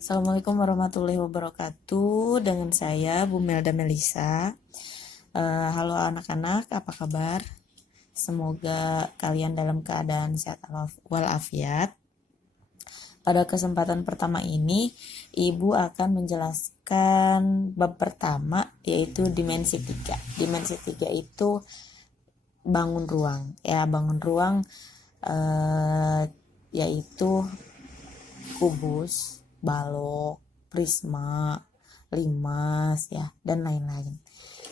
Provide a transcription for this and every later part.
Assalamualaikum warahmatullahi wabarakatuh. Dengan saya Bu Melda Melisa. Halo anak-anak, apa kabar? Semoga kalian dalam keadaan sehat walafiat. Pada kesempatan pertama ini, Ibu akan menjelaskan bab pertama, yaitu dimensi 3. Dimensi 3 itu bangun ruang. Ya, bangun ruang yaitu kubus, balok, prisma, limas, ya, dan lain-lain.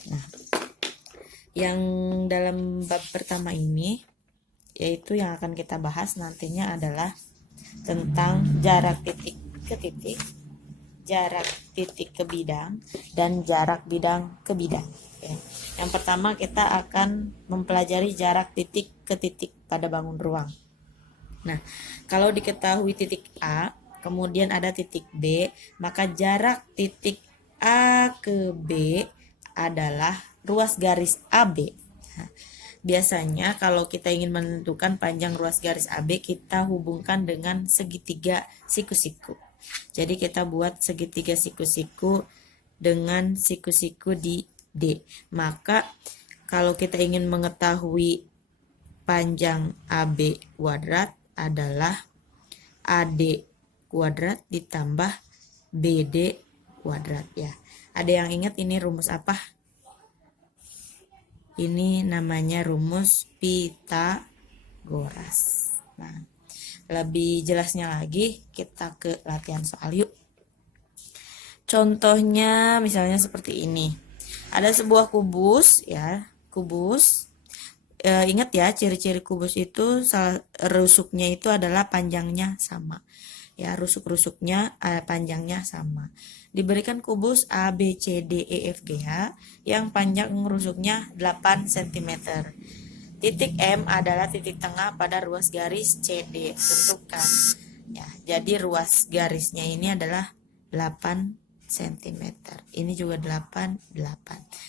Nah, yang dalam bab pertama ini, yaitu yang akan kita bahas nantinya adalah tentang jarak titik ke titik, jarak titik ke bidang, dan jarak bidang ke bidang. Ya. Yang pertama kita akan mempelajari jarak titik ke titik pada bangun ruang. Nah, kalau diketahui titik A, kemudian ada titik B, maka jarak titik A ke B adalah ruas garis AB. Nah, biasanya kalau kita ingin menentukan panjang ruas garis AB, kita hubungkan dengan segitiga siku-siku. Jadi kita buat segitiga siku-siku dengan siku-siku di D. Maka kalau kita ingin mengetahui panjang AB kuadrat adalah AD kuadrat ditambah BD kuadrat, ya. Ada yang ingat ini rumus apa? Ini namanya rumus Pythagoras. Nah, lebih jelasnya lagi kita ke latihan soal yuk. Contohnya misalnya seperti ini. Ada sebuah kubus, ya, kubus. Ingat ya, ciri-ciri kubus itu rusuknya itu adalah panjangnya sama. Ya, rusuk-rusuknya panjangnya sama. Diberikan kubus A, B, C, D, E, F, G, H yang panjang rusuknya 8 cm. Titik M adalah titik tengah pada ruas garis CD. Tentukan. Ya, jadi ruas garisnya ini adalah 8 cm. Ini juga 8.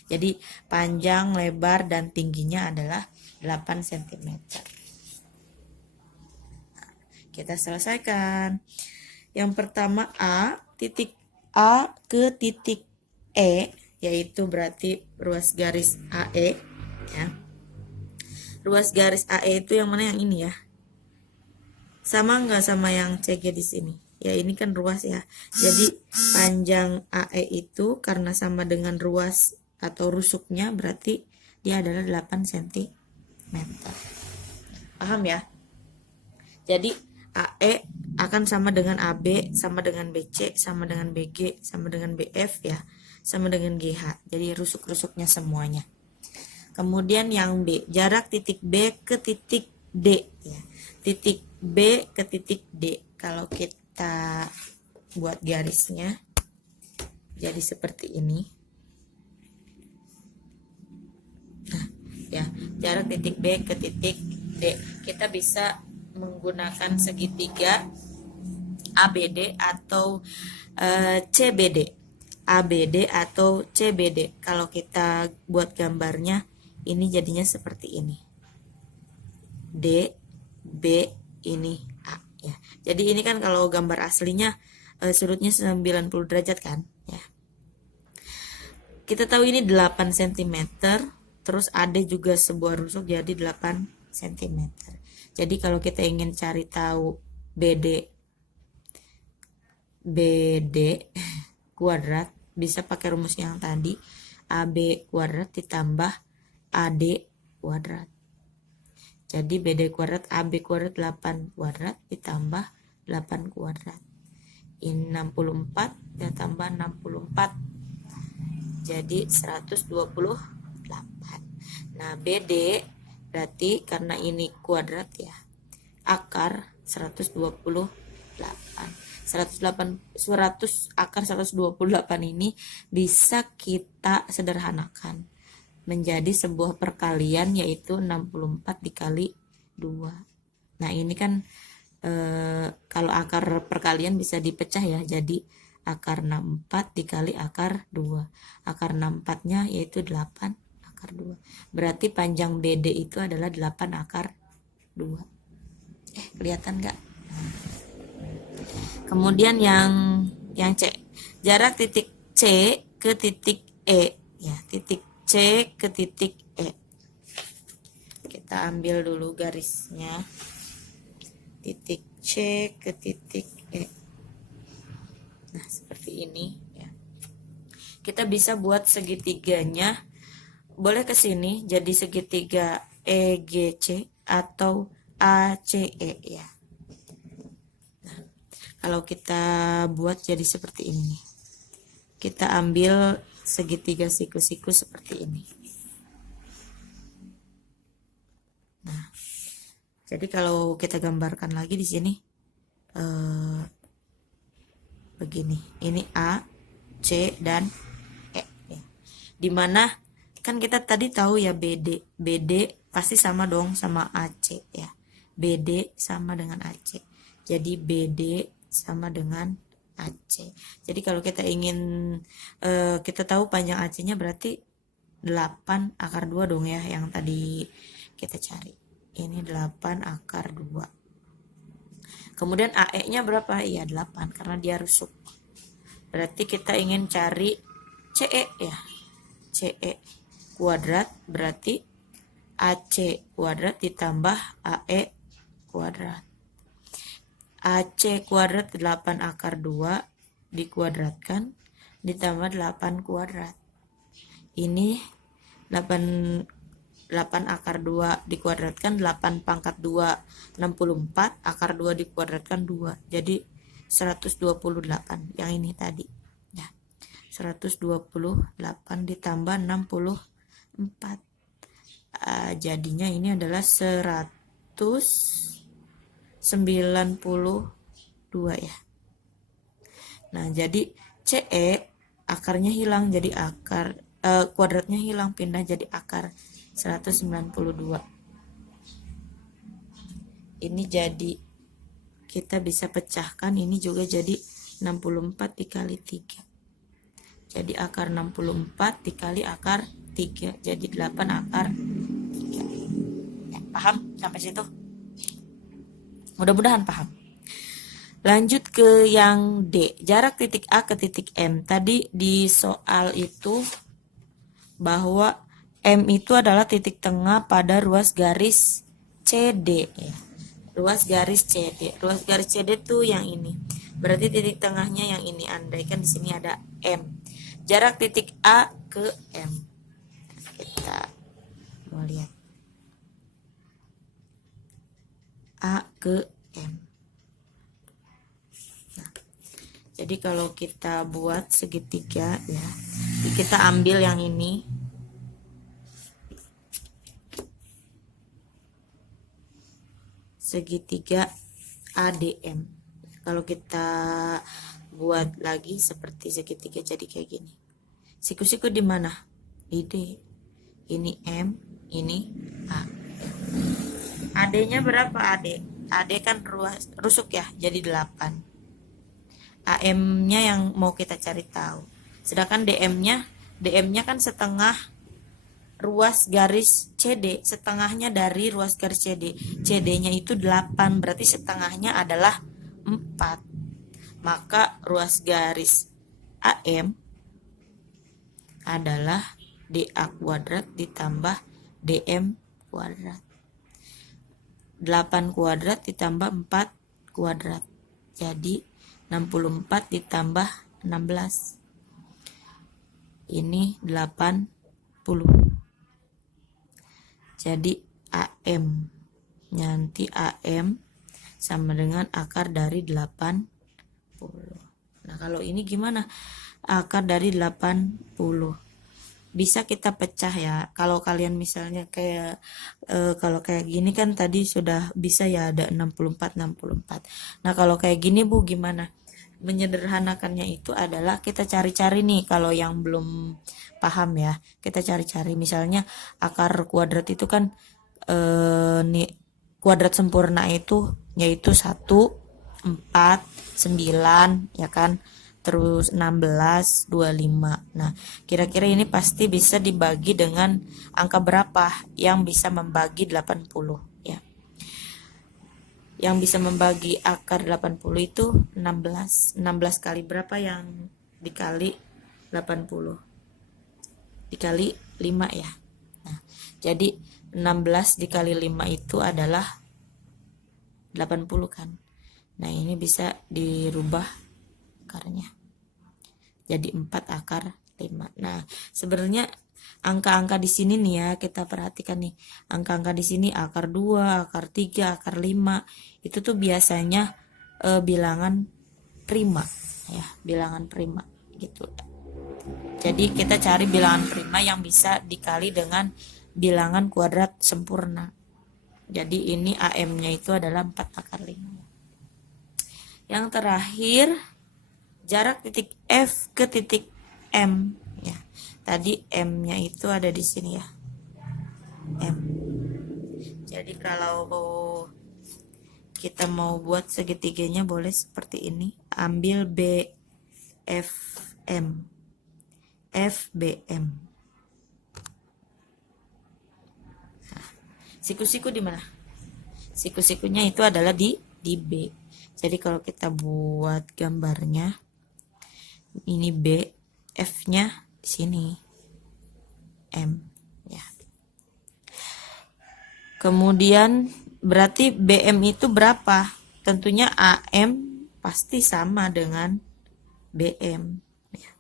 Jadi panjang, lebar, dan tingginya adalah 8 cm. Nah, kita selesaikan. Yang pertama titik A ke titik E, yaitu berarti ruas garis AE, ya. Ruas garis AE itu yang mana, yang ini ya? Sama nggak sama yang CG di sini? Ya, ini kan ruas ya. Jadi panjang AE itu karena sama dengan ruas atau rusuknya, berarti dia adalah 8 cm. Paham ya? Jadi AE akan sama dengan AB, sama dengan BC, sama dengan BG, sama dengan BF, ya, sama dengan GH. Jadi rusuk-rusuknya semuanya. Kemudian yang B, jarak titik B ke titik D, ya. Titik B ke titik D. Kalau kita buat garisnya jadi seperti ini. Nah, ya, jarak titik B ke titik D. Kita bisa menggunakan segitiga ABD atau CBD. ABD atau CBD. Kalau kita buat gambarnya, ini jadinya seperti ini. D, B, ini A, ya. Jadi ini kan kalau gambar aslinya sudutnya 90 derajat kan, ya. Kita tahu ini 8 cm, terus ada juga sebuah rusuk jadi 8 cm. Jadi kalau kita ingin cari tahu BD kuadrat, bisa pakai rumus yang tadi, AB kuadrat ditambah AD kuadrat. Jadi BD kuadrat AB kuadrat 8 kuadrat ditambah 8 kuadrat. Ini 64 dan tambah 64. Jadi 128. Nah, BD berarti karena ini kuadrat ya, akar 128. 100 akar 128 ini bisa kita sederhanakan menjadi sebuah perkalian, yaitu 64 dikali 2. Nah, ini kan kalau akar perkalian bisa dipecah ya, jadi akar 64 dikali akar 2. Akar 64-nya yaitu 8 akar 2. Berarti panjang BD itu adalah 8 akar 2. Kelihatan nggak? Kemudian yang yang C. Jarak titik C ke titik E, ya, titik C ke titik E. Kita ambil dulu garisnya. Titik C ke titik E. Nah, seperti ini ya. Kita bisa buat segitiganya. Boleh ke sini jadi segitiga EGC atau ACE ya. Nah, kalau kita buat jadi seperti ini nih. Kita ambil segitiga siku-siku seperti ini. Nah, jadi kalau kita gambarkan lagi di sini begini. Ini A, C, dan E. Ya. Dimana kan kita tadi tahu ya BD pasti sama dong sama AC ya. BD sama dengan AC. Jadi BD sama dengan AC. Jadi kalau kita ingin kita tahu panjang AC-nya berarti 8 akar 2 dong ya, yang tadi kita cari. Ini 8 akar 2. Kemudian AE-nya berapa? Iya 8 karena dia rusuk. Berarti kita ingin cari CE ya. CE kuadrat berarti AC kuadrat ditambah AE kuadrat. AC kuadrat 8 akar 2 dikuadratkan ditambah 8 kuadrat. Ini 8 akar 2 dikuadratkan 8 pangkat 2 64, akar 2 dikuadratkan 2. Jadi 128 yang ini tadi. Ya. 128 ditambah 64. Jadinya ini adalah 192 ya. Nah, jadi CE akarnya hilang jadi akar kuadratnya hilang pindah jadi akar 192. Ini jadi kita bisa pecahkan, ini juga jadi 64 dikali 3. Jadi akar 64 dikali akar 3 jadi 8 akar 3. Ya, paham sampai situ? Mudah-mudahan paham. Lanjut ke yang D, jarak titik A ke titik M. Tadi di soal itu bahwa M itu adalah titik tengah pada ruas garis CD ya. Ruas garis CD. Ruas garis CD tuh yang ini. Berarti titik tengahnya yang ini. Andaikan di sini ada M. Jarak titik A ke M. Kita mau lihat. A ke M. Nah, jadi kalau kita buat segitiga ya, kita ambil yang ini. Segitiga ADM. Kalau kita buat lagi seperti segitiga jadi kayak gini. Siku-siku di mana? Di D. Ini M, ini A. AD-nya berapa AD? AD kan rusuk ya, jadi 8. AM-nya yang mau kita cari tahu. Sedangkan DM-nya kan setengah ruas garis CD, setengahnya dari ruas garis CD. CD-nya itu 8, berarti setengahnya adalah 4. Maka ruas garis AM adalah DA kuadrat ditambah DM kuadrat. 8 kuadrat ditambah 4 kuadrat. Jadi 64 ditambah 16. Ini 80. Jadi AM nanti AM sama dengan akar dari 80. Nah, kalau ini gimana? Akar dari 80. Bisa kita pecah ya. Kalau kalian misalnya kayak kalau kayak gini kan tadi sudah bisa ya ada 64. Nah, kalau kayak gini Bu gimana? Menyederhanakannya itu adalah kita cari-cari nih, kalau yang belum paham ya, kita cari-cari misalnya akar kuadrat itu kan nih kuadrat sempurna itu yaitu 1, 4, 9 ya kan, terus 16, 25. Nah, kira-kira ini pasti bisa dibagi dengan angka berapa yang bisa membagi 80 ya. yang bisa membagi akar 80 itu 16. 16 kali berapa yang dikali 80? Dikali 5 ya. Nah, jadi 16 dikali 5 itu adalah 80 kan. Nah, ini bisa dirubah akarnya. Jadi 4 akar 5. Nah, sebenarnya angka-angka di sini nih ya, kita perhatikan nih. Angka-angka di sini akar 2, akar 3, akar 5. Itu tuh biasanya bilangan prima ya, bilangan prima gitu. Jadi kita cari bilangan prima yang bisa dikali dengan bilangan kuadrat sempurna. Jadi ini AM-nya itu adalah 4 akar 5. Yang terakhir, jarak titik F ke titik M ya. Tadi M-nya itu ada di sini ya. M. Jadi kalau kita mau buat segitiganya boleh seperti ini. Ambil BFM. FBM. Nah, siku-siku di mana? Siku-sikunya itu adalah di B. Jadi kalau kita buat gambarnya, ini B, F-nya di sini, M ya. Kemudian berarti BM itu berapa? Tentunya AM pasti sama dengan BM ya.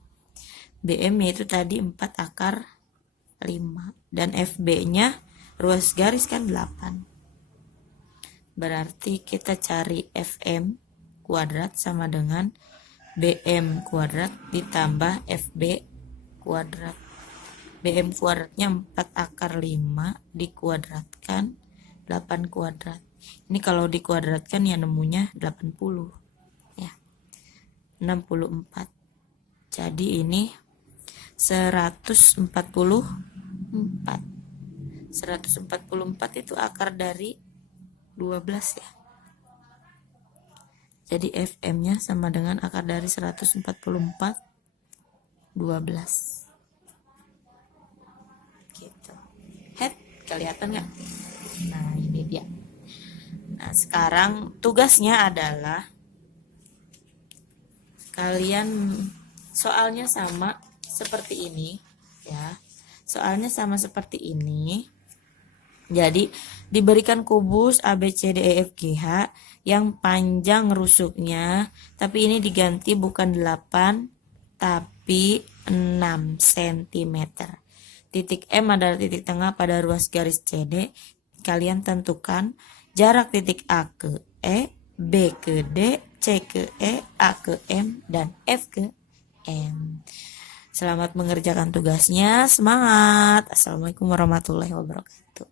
BM itu tadi 4 akar 5 dan FB-nya ruas garis kan 8. Berarti kita cari FM kuadrat sama dengan BM kuadrat ditambah FB kuadrat. BM kuadratnya 4 akar 5 dikuadratkan 8 kuadrat. Ini kalau dikuadratkan ya nemunya 80 ya. 64. Jadi ini 144. 144 itu akar dari 12 ya. Jadi FM-nya sama dengan akar dari 144 12. Gitu. Head, kelihatan nggak? Nah, ini dia. Nah, sekarang tugasnya adalah kalian soalnya sama seperti ini ya. Soalnya sama seperti ini. Jadi diberikan kubus ABCDEFGH yang panjang rusuknya, tapi ini diganti bukan 8 tapi 6 cm. Titik M adalah titik tengah pada ruas garis CD. Kalian tentukan jarak titik A ke E, B ke D, C ke E, A ke M, dan F ke M. Selamat mengerjakan tugasnya. Semangat. Assalamualaikum warahmatullahi wabarakatuh.